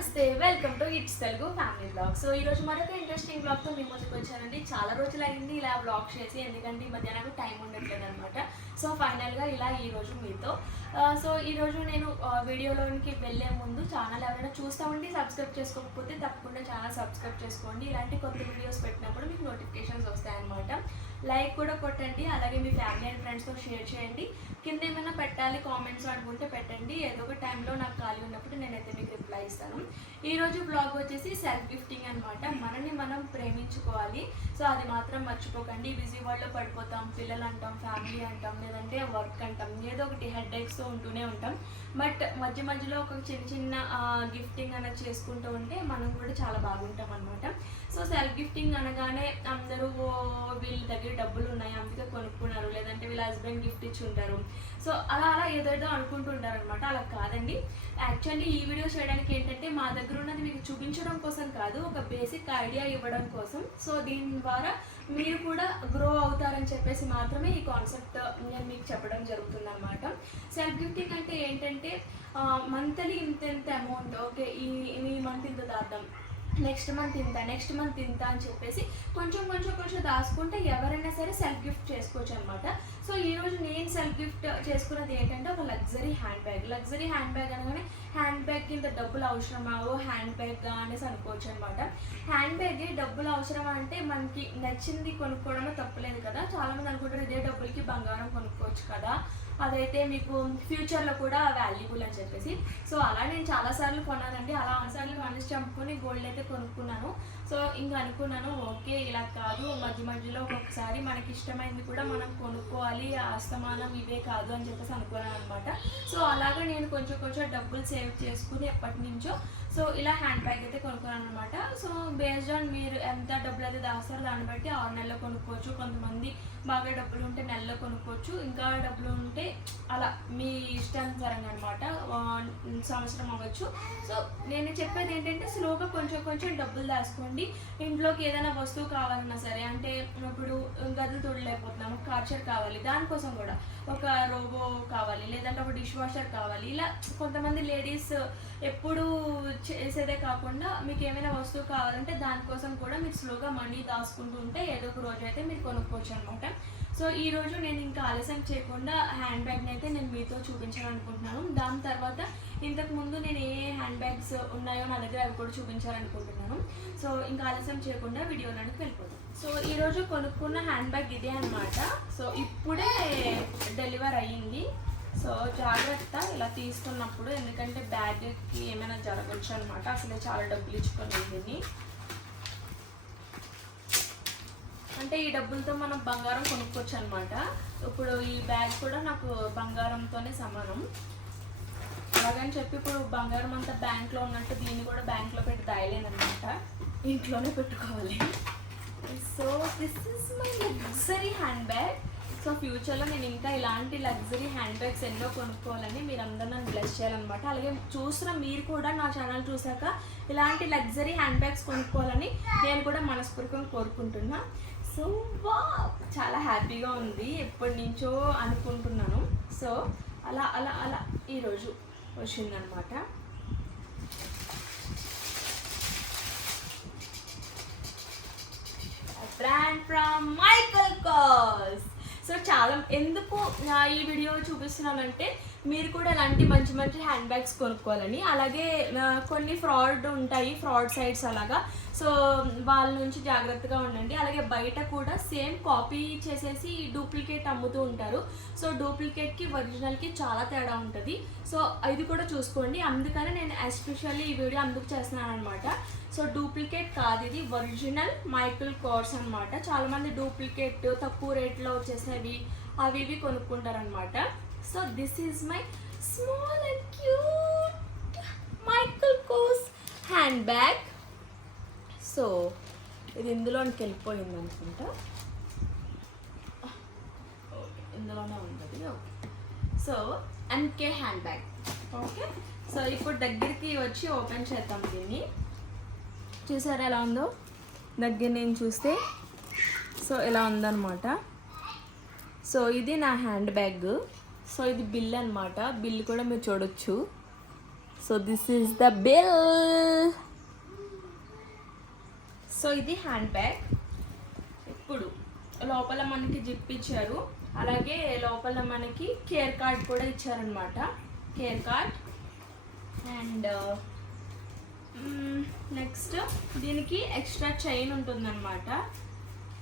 నమస్తే, welcome to it's Telugu family blog. So ఈరోజు మరొక ఇంట్రెస్టింగ్ బ్లాగ్తో మీ ముందుకు వచ్చానండి. చాలా రోజులు అయింది ఇలా బ్లాగ్ చేసి, ఎందుకంటే ఈ మధ్య నాకు టైం ఉండట్లేదు అనమాట. సో ఫైనల్గా ఇలా ఈరోజు మీతో సో ఈరోజు నేను వీడియోలోనికి వెళ్ళే ముందు ఛానల్ ఎవరైనా చూస్తూ ఉండి సబ్స్క్రైబ్ చేసుకోకపోతే తప్పకుండా ఛానల్ సబ్స్క్రైబ్ చేసుకోండి. ఇలాంటి కొత్త వీడియోస్ పెట్టినప్పుడు మీకు నోటిఫికేషన్స్ వస్తాయన్నమాట. లైక్ కూడా కొట్టండి, అలాగే మీ ఫ్యామిలీ అండ్ ఫ్రెండ్స్తో షేర్ చేయండి. కింద ఏమైనా పెట్టాలి కామెంట్స్ అనుకుంటే పెట్టండి. ఏదో ఒక టైంలో నాకు ఖాళీ ఉన్నప్పుడు నేనైతే మీకు రిప్లై ఇస్తాను. ఈరోజు బ్లాగ్ వచ్చేసి సెల్ఫ్ గిఫ్టింగ్ అనమాట. మనని మనం ప్రేమించుకోవాలి. సో అది మాత్రం మర్చిపోకండి. బిజీ వరల్డ్లో పడిపోతాం, పిల్లలు అంటాం, ఫ్యామిలీ అంటాం, లేదంటే వర్క్ అంటాం, ఏదో ఒకటి హెడ్ ఏక్స్తో ఉంటూనే ఉంటాం. బట్ మధ్య మధ్యలో ఒక చిన్న చిన్న గిఫ్టింగ్ అనేది చేసుకుంటూ ఉంటే మనం కూడా చాలా బాగుంటాం అనమాట. సో సెల్ఫ్ గిఫ్టింగ్ అనగానే అందరూ వీళ్ళ దగ్గర డబ్బులు ఉన్నాయి అందుకే కొనుక్కున్నారు, లేదంటే వీళ్ళ హస్బెండ్ గిఫ్ట్ ఇచ్చి ఉంటారు, సో అలా ఏదో అనుకుంటుంటారు అనమాట. అలా కాదండి. యాక్చువల్లీ ఈ వీడియో చేయడానికి ఏంటంటే మా దగ్గర ఉన్నది మీకు చూపించడం కోసం కాదు, ఒక బేసిక్ ఐడియా ఇవ్వడం కోసం. సో దీని ద్వారా మీరు కూడా గ్రో అవుతారని చెప్పేసి మాత్రమే ఈ కాన్సెప్ట్ నేను మీకు చెప్పడం జరుగుతుంది అనమాట. సెల్ఫ్ గిఫ్టింగ్ అంటే ఏంటంటే మంత్లీ ఇంత అమౌంట్, ఓకే ఈ మంత్ ఇంత దాద్దాం, నెక్స్ట్ మంత్ ఇంత అని చెప్పేసి కొంచెం దాచుకుంటే ఎవరైనా సరే సెల్ఫ్ గిఫ్ట్ చేసుకోవచ్చు అనమాట. సో ఈరోజు నేను సెల్ఫ్ గిఫ్ట్ చేసుకున్నది ఏంటంటే ఒక లగ్జరీ హ్యాండ్ బ్యాగ్ అనగానే హ్యాండ్ బ్యాగ్ కింద డబ్బులు అవసరమా, హ్యాండ్ బ్యాగ్ అనేసి అనుకోవచ్చు అనమాట. హ్యాండ్ బ్యాగ్ డబ్బులు అవసరమా అంటే మనకి నచ్చింది కొనుక్కోవడంలో తప్పలేదు కదా. చాలామంది అనుకుంటారు ఇదే డబ్బులకి బంగారం కొనుక్కోవచ్చు కదా, అదైతే మీకు ఫ్యూచర్లో కూడా వాల్యుబుల్ అని చెప్పేసి. సో అలా నేను చాలాసార్లు కొన్నానండి. అలా ఆన్సార్లు మనసు చంపుకొని గోల్డ్ అయితే కొనుక్కున్నాను. సో ఇంకా అనుకున్నాను ఓకే ఇలా కాదు, మధ్యలో ఒక్కొక్కసారి మనకి ఇష్టమైంది కూడా మనం కొనుక్కోవాలి, అస్తమానం ఇవే కాదు అని చెప్పేసి అనుకున్నాను అనమాట. సో అలాగే నేను కొంచెం డబ్బులు సేవ్ చేసుకుని ఎప్పటి నుంచో సో ఇలా హ్యాండ్ బ్యాగ్ అయితే కొనుక్కున్నాను అనమాట. సో బేస్డ్ ఆన్ మీరు ఎంత డబ్బులు అయితే దాస్తారో దాన్ని బట్టి 6 నెలల్లో కొనుక్కోవచ్చు, కొంతమంది బాగా డబ్బులు ఉంటే నెలలో కొనుక్కోవచ్చు, ఇంకా డబ్బులు ఉంటే అలా మీ ఇష్టానుసారంగా అనమాట సంవత్సరం అవ్వచ్చు. సో నేను చెప్పేది ఏంటంటే స్లోగా కొంచెం డబ్బులు దాచుకోండి. ఇంట్లోకి ఏదైనా వస్తువు కావాలన్నా సరే, అంటే ఇప్పుడు గదులు తోడలేకపోతున్నాము, కార్చర్ కావాలి, దానికోసం కూడా ఒక రోబో కావాలి, లేదంటే ఒక డిష్ వాషర్ కావాలి. ఇలా కొంతమంది లేడీస్ ఎప్పుడు చేసేదే కాకుండా మీకు ఏమైనా వస్తువు కావాలంటే దానికోసం కూడా మీరు స్లోగా మనీ దాచుకుంటూ ఉంటే ఏదో ఒక రోజు అయితే మీరు కొనుక్కోవచ్చు అనమాట. సో ఈరోజు నేను ఇంకా ఆలస్యం చేయకుండా హ్యాండ్ బ్యాగ్ని అయితే నేను మీతో చూపించాలనుకుంటున్నాను. దాని తర్వాత ఇంతకుముందు నేను ఏ హ్యాండ్ బ్యాగ్స్ ఉన్నాయో నా దగ్గర అవి కూడా చూపించాలనుకుంటున్నాను. సో ఇంకా ఆలస్యం చేయకుండా వీడియోలోనికి వెళ్ళిపోతాం. సో ఈరోజు కొనుక్కున్న హ్యాండ్ బ్యాగ్ ఇదే అనమాట. సో ఇప్పుడే డెలివర్ అయ్యింది. సో జాగ్రత్త ఇలా తీసుకున్నప్పుడు, ఎందుకంటే బ్యాగ్కి ఏమైనా జరగచ్చు అనమాట. అసలే చాలా డబ్బులు ఇచ్చుకొని దీన్ని, అంటే ఈ డబ్బులతో మనం బంగారం కొనుక్కోవచ్చు అనమాట. ఇప్పుడు ఈ బ్యాగ్ కూడా నాకు బంగారంతోనే సమానం. అలాగని చెప్పి ఇప్పుడు బంగారం అంతా బ్యాంక్లో ఉన్నట్టు దీన్ని కూడా బ్యాంక్లో పెట్టి దాయలేనమాట, ఇంట్లోనే పెట్టుకోవాలి. So this is my luxury hand bag. So ఫ్యూచర్లో నేను ఇంకా ఇలాంటి లగ్జరీ హ్యాండ్ బ్యాగ్స్ ఎన్నో కొనుక్కోవాలని మీరు అందరూ నన్ను బ్లెస్ చేయాలన్నమాట. అలాగే చూసిన మీరు కూడా నా ఛానల్ చూసాక ఇలాంటి లగ్జరీ హ్యాండ్ బ్యాగ్స్ కొనుక్కోవాలని నేను కూడా మనస్ఫూర్తిగా కోరుకుంటున్నా. సో చాలా హ్యాపీగా ఉంది, ఎప్పటి నుంచో అనుకుంటున్నాను. సో అలా ఈరోజు వచ్చిందనమాట. Brand from Michael cars. So చాలా ఎందుకు ఈ వీడియో చూపిస్తున్నానంటే మీరు కూడా ఇలాంటి మంచి హ్యాండ్ బ్యాగ్స్ కొనుక్కోవాలని. అలాగే కొన్ని ఫ్రాడ్ ఉంటాయి, ఫ్రాడ్ సైట్స్ అలాగా. సో వాళ్ళ నుంచి జాగ్రత్తగా ఉండండి. అలాగే బయట కూడా సేమ్ కాపీ చేసేసి డూప్లికేట్ అమ్ముతూ ఉంటారు. సో డూప్లికేట్కి ఒరిజినల్కి చాలా తేడా ఉంటుంది. సో ఇది కూడా చూసుకోండి. అందుకని నేను ఎస్పెషల్లీ ఈ వీడియో అందుకు చేస్తున్నాను అనమాట. సో డూప్లికేట్ కాదు, ఇది ఒరిజినల్ మైకల్ కార్స్ అనమాట. చాలామంది డూప్లికేట్ తక్కువ రేట్లో వచ్చేసేవి అవి ఇవి కొనుక్కుంటారనమాట. So this is my small and cute Michael Kors handbag. So ఇది ఇందులోనికి వెళ్ళిపోయింది అనుకుంటా, ఓకే ఇందులోనే ఉంటుంది. Okay so MK handbag. Okay so ఇప్పుడు దగ్గరికి వచ్చి ఓపెన్ చేద్దాం దీన్ని. చూసారా ఎలా ఉందో, దగ్గర నేను చూస్తే సో ఇలా ఉందన్నమాట. సో ఇది నా హ్యాండ్ బ్యాగ్. సో ఇది బిల్ అనమాట, బిల్ కూడా మీరు చూడొచ్చు. So this is the bill. So ఇది హ్యాండ్ బ్యాగ్. ఇప్పుడు లోపల మనకి జిప్ ఇచ్చారు, అలాగే లోపల మనకి కేర్ కార్డ్ కూడా ఇచ్చారనమాట. కేర్ కార్డ్ అండ్ నెక్స్ట్ దీనికి ఎక్స్ట్రా చైన్ ఉంటుందన్నమాట.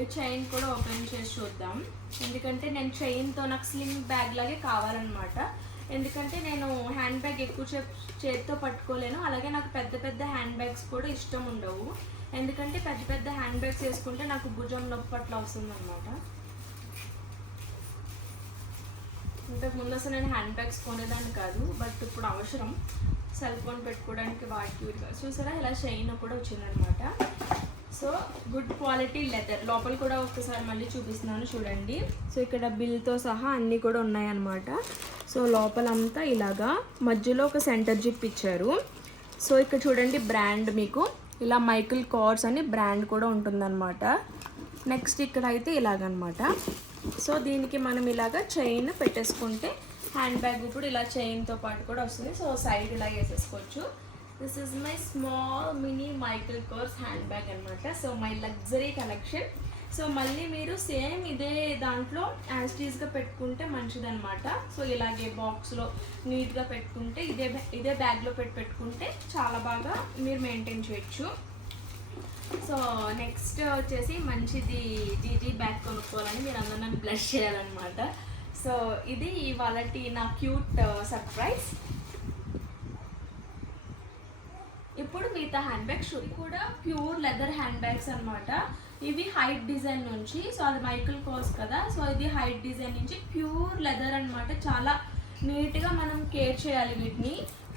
ఈ చైన్ కూడా ఓపెన్ చేసి చూద్దాం, ఎందుకంటే నేను చైన్తో నాకు స్లిమ్ బ్యాగ్ లాగే కావాలన్నమాట. ఎందుకంటే నేను హ్యాండ్ బ్యాగ్ ఎక్కువ చేతితో పట్టుకోలేను, అలాగే నాకు పెద్ద పెద్ద హ్యాండ్ బ్యాగ్స్ కూడా ఇష్టం ఉండవు. ఎందుకంటే పెద్ద పెద్ద హ్యాండ్ బ్యాగ్స్ వేసుకుంటే నాకు భుజం నొప్పి అట్లా వస్తుందన్నమాట. ఇంతకు ముందు అసలు నేను హ్యాండ్ బ్యాగ్స్ కొనేదాన్ని కాదు, బట్ ఇప్పుడు అవసరం సెల్ ఫోన్ పెట్టుకోవడానికి వాటికి. చూసారా ఇలా చైన్ కూడా వచ్చిందనమాట. So good quality leather. లోపల కూడా ఒకసారి మళ్ళీ చూపిస్తున్నాను చూడండి. సో ఇక్కడ బిల్తో సహా అన్నీ కూడా ఉన్నాయన్నమాట. సో లోపలంతా ఇలాగా మధ్యలో ఒక సెంటర్ జిప్ ఇచ్చారు. సో ఇక్కడ చూడండి బ్రాండ్ మీకు ఇలా మైకిల్ కార్స్ అని బ్రాండ్ కూడా ఉంటుందన్నమాట. నెక్స్ట్ ఇక్కడ అయితే ఇలాగనమాట. సో దీనికి మనం ఇలాగ చైన్ పెట్టేసుకుంటే హ్యాండ్ బ్యాగ్ కూడా ఇలా చైన్తో పాటు కూడా వస్తుంది. సో సైడ్ ఇలా వేసేసుకోవచ్చు. This is my small mini Michael Kors handbag అనమాట. So my luxury collection. So మళ్ళీ మీరు సేమ్ ఇదే దాంట్లో యాస్టీస్గా పెట్టుకుంటే మంచిదన్నమాట. సో ఇలాగే బాక్స్లో నీట్గా పెట్టుకుంటే ఇదే బ్యాగ్లో పెట్టుకుంటే చాలా బాగా మీరు మెయింటైన్ చేయొచ్చు. సో నెక్స్ట్ వచ్చేసి మంచిది జీజీ బ్యాగ్ కొనుక్కోవాలని మీరు అందరూ నన్ను బ్లష్ చేయాలన్నమాట. సో ఇది ఇవాళ నా క్యూట్ సర్ప్రైజ్. ఇప్పుడు మిగతా హ్యాండ్ బ్యాగ్స్ కూడా ప్యూర్ లెదర్ హ్యాండ్ బ్యాగ్స్ అనమాట. ఇవి హైట్ డిజైన్ నుంచి, సో అది మైకిల్ కోర్స్ కదా, సో ఇది హైట్ డిజైన్ నుంచి ప్యూర్ లెదర్ అనమాట. చాలా నీట్గా మనం కేర్ చేయాలి వీటిని.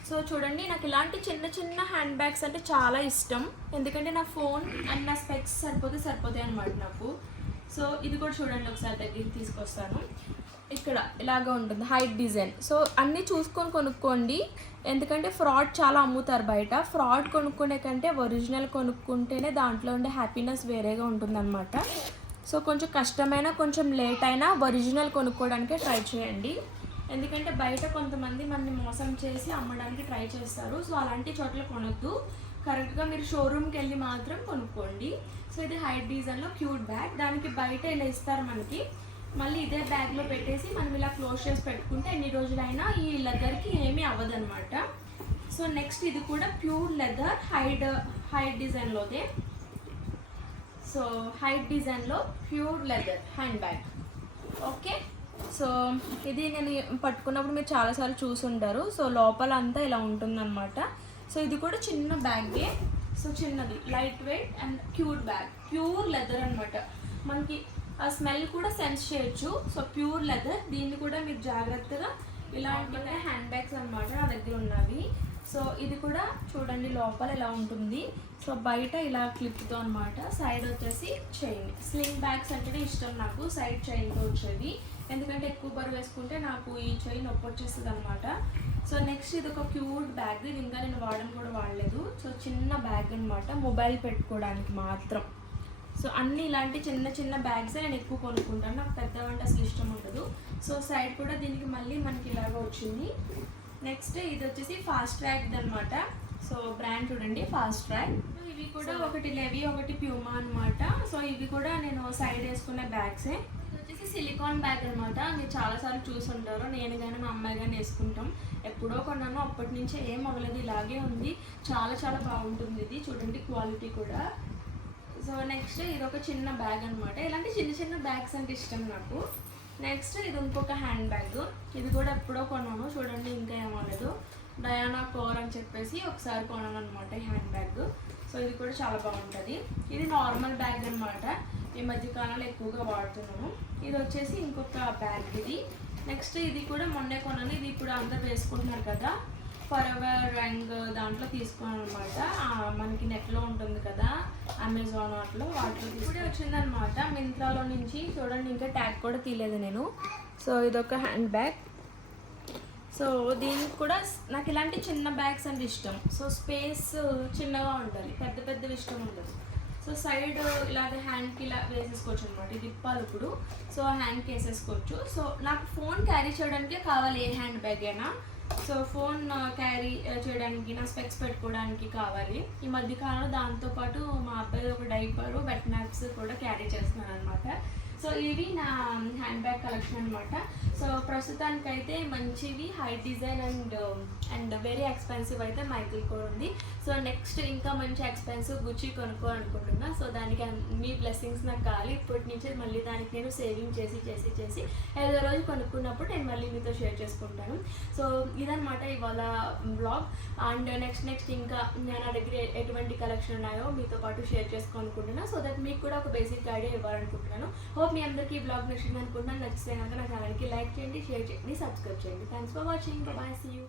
సో చూడండి నాకు ఇలాంటి చిన్న చిన్న హ్యాండ్ బ్యాగ్స్ అంటే చాలా ఇష్టం, ఎందుకంటే నా ఫోన్ అండ్ నా స్పెక్స్ సరిపోతాయి అనమాట నాకు. సో ఇది కూడా చూడండి ఒకసారి దగ్గరికి తీసుకొస్తాను. ఇక్కడ ఇలాగ ఉంటుంది హైట్ డిజైన్. సో అన్నీ చూసుకొని కొనుక్కోండి, ఎందుకంటే ఫ్రాడ్ చాలా అమ్ముతారు బయట. ఫ్రాడ్ కొనుక్కునే కంటే ఒరిజినల్ కొనుక్కుంటేనే దాంట్లో ఉండే హ్యాపీనెస్ వేరేగా ఉంటుందన్నమాట. సో కొంచెం కష్టమైనా కొంచెం లేట్ అయినా ఒరిజినల్ కొనుక్కోవడానికే ట్రై చేయండి, ఎందుకంటే బయట కొంతమంది మనని మోసం చేసి అమ్మడానికి ట్రై చేస్తారు. సో అలాంటి చోట్ల కొనొద్దు, కరెక్ట్గా మీరు షోరూమ్కి వెళ్ళి మాత్రం కొనుక్కోండి. సో ఇది హైట్ డిజైన్లో క్యూట్ బ్యాగ్. దానికి బయట ఇలా ఇస్తారు మనకి, మళ్ళీ ఇదే బ్యాగ్లో పెట్టేసి మనం ఇలా క్లోజ్ చేసి పెట్టుకుంటే ఎన్ని రోజులైనా ఈ లెదర్కి ఏమీ అవ్వదన్నమాట. సో నెక్స్ట్ ఇది కూడా ప్యూర్ లెదర్ హైట్ డిజైన్లోదే. సో హైట్ డిజైన్లో pure leather handbag. Okay, so ఇది నేను పట్టుకున్నప్పుడు మీరు చాలాసార్లు చూసుంటారు. సో లోపల అంతా ఇలా ఉంటుందన్నమాట. సో ఇది కూడా చిన్న బ్యాగే. సో చిన్నది light weight and cute bag, pure leather అనమాట. మనకి ఆ స్మెల్ కూడా సెన్స్ చేయొచ్చు. సో ప్యూర్ లెదర్, దీన్ని కూడా మీరు జాగ్రత్తగా ఇలాంటి హ్యాండ్ బ్యాగ్స్ అనమాట నా దగ్గర ఉన్నవి. సో ఇది కూడా చూడండి లోపల ఇలా ఉంటుంది. సో బయట ఇలా క్లిప్తో అనమాట, సైడ్ వచ్చేసి చైన్. స్లింగ్ బ్యాగ్స్ అంటేనే ఇష్టం నాకు, సైడ్ చైన్తో వచ్చేది, ఎందుకంటే ఎక్కువ బరువు వేసుకుంటే నాకు ఈ చైన్ నొప్పి వచ్చేస్తుంది అనమాట. సో నెక్స్ట్ ఇది ఒక క్యూట్ బ్యాగ్, ఇది ఇంకా నేను వాడలేదు. సో చిన్న బ్యాగ్ అనమాట, మొబైల్ పెట్టుకోవడానికి మాత్రం. సో అన్ని ఇలాంటి చిన్న చిన్న బ్యాగ్సే నేను ఎక్కువ కొనుక్కుంటాను, నాకు పెద్ద వంట అసలు ఇష్టం ఉండదు. సో సైడ్ కూడా దీనికి మళ్ళీ మనకి ఇలాగ వచ్చింది. నెక్స్ట్ ఇది వచ్చేసి ఫాస్ట్ ట్రాక్ అనమాట. సో బ్రాండ్ చూడండి ఫాస్ట్ ట్రాక్. ఇవి కూడా ఒకటి లెవీ ఒకటి ప్యూమా అనమాట. సో ఇవి కూడా నేను సైడ్ వేసుకునే బ్యాగ్సే. ఇది వచ్చేసి సిలికాన్ బ్యాగ్ అనమాట, మీరు చాలాసార్లు చూసుంటారు, నేను కానీ మా అమ్మాయి కానీ వేసుకుంటాం. ఎప్పుడో కొన్నాను, అప్పటి నుంచే ఏం అవ్వలేదు, ఇలాగే ఉంది. చాలా చాలా బాగుంటుంది ఇది, చూడండి క్వాలిటీ కూడా. సో నెక్స్ట్ ఇది ఒక చిన్న బ్యాగ్ అనమాట. ఇలాంటి చిన్న చిన్న బ్యాగ్స్ అంటే ఇష్టం నాకు. నెక్స్ట్ ఇది ఇంకొక హ్యాండ్ బ్యాగ్, ఇది కూడా ఎప్పుడో కొన్నాను, చూడండి ఇంకా ఏమవ్వలేదు. డయానా కోర్ అని చెప్పేసి ఒకసారి కొన్నాను అనమాట ఈ హ్యాండ్ బ్యాగ్. సో ఇది కూడా చాలా బాగుంటుంది. ఇది నార్మల్ బ్యాగ్ అనమాట, ఈ మధ్యకాలంలో ఎక్కువగా వాడుతున్నాను. ఇది వచ్చేసి ఇంకొక బ్యాగ్ ఇది. నెక్స్ట్ ఇది కూడా మొన్నే కొన్నాను, ఇది ఇప్పుడు అందరు వేసుకుంటున్నారు కదా, ఫర్ ఎవర్ ర్యాంక్ దాంట్లో తీసుకున్నాను అనమాట. మనకి నెట్లో ఉంటుంది కదా అమెజాన్ వాటిలో ఇప్పుడే వచ్చిందనమాట మింత్రాలో నుంచి. చూడండి ఇంకా ట్యాగ్ కూడా తీయలేదు నేను. సో ఇదొక హ్యాండ్ బ్యాగ్. సో దీనికి కూడా నాకు ఇలాంటి చిన్న బ్యాగ్స్ అంటే ఇష్టం. సో స్పేస్ చిన్నగా ఉండాలి, పెద్ద పెద్దవి ఇష్టం ఉండదు. సో సైడ్ ఇలాగ హ్యాండ్కి ఇలా వేసేసుకోవచ్చు అనమాట. ఇది ఇప్పాలి ఇప్పుడు. సో హ్యాండ్కి వేసేసుకోవచ్చు. సో నాకు ఫోన్ క్యారీ చేయడానికే కావాలి ఏ హ్యాండ్ బ్యాగ్ అయినా. సో ఫోన్ క్యారీ చేయడానికి నా స్పెక్స్ పెట్టుకోవడానికి కావాలి. ఈ మధ్యకాలంలో దాంతోపాటు మా అబ్బాయి ఒక డైపరు వెట్ మ్యాప్స్ కూడా క్యారీ చేస్తున్నాను అనమాట. సో ఇవి నా హ్యాండ్ బ్యాగ్ కలెక్షన్ అనమాట. సో ప్రస్తుతానికైతే మంచివి high design and very expensive అయితే మైకిల్ కూడా ఉంది. సో నెక్స్ట్ ఇంకా మంచి ఎక్స్పెన్సివ్ గుచ్చి కొనుక్కోవాలనుకుంటున్నా. సో దానికి మీ బ్లెస్సింగ్స్ నాకు కావాలి. ఇప్పటి నుంచి మళ్ళీ దానికి నేను సేవింగ్ చేసి ఏదో రోజు కొనుక్కున్నప్పుడు నేను మళ్ళీ మీతో షేర్ చేసుకుంటాను. సో ఇదనమాట ఇవాళ బ్లాగ్. అండ్ నెక్స్ట్ ఇంకా నేను నా దగ్గర ఎటువంటి కలెక్షన్ ఉన్నాయో మీతో పాటు షేర్ చేసుకోవాలనుకుంటున్నా. సో దట్ మీకు కూడా ఒక బేసిక్ ఐడియా ఇవ్వాలనుకుంటున్నాను. హోప్ మీ అందరికీ ఈ బ్లాగ్ నచ్చింది అనుకుంటున్నాను. నచ్చితే కనుక నా ఛానల్కి లైక్ చేయండి, షేర్ చేయండి, సబ్స్క్రైబ్ చేయండి. Thanks for watching. Bye, see you.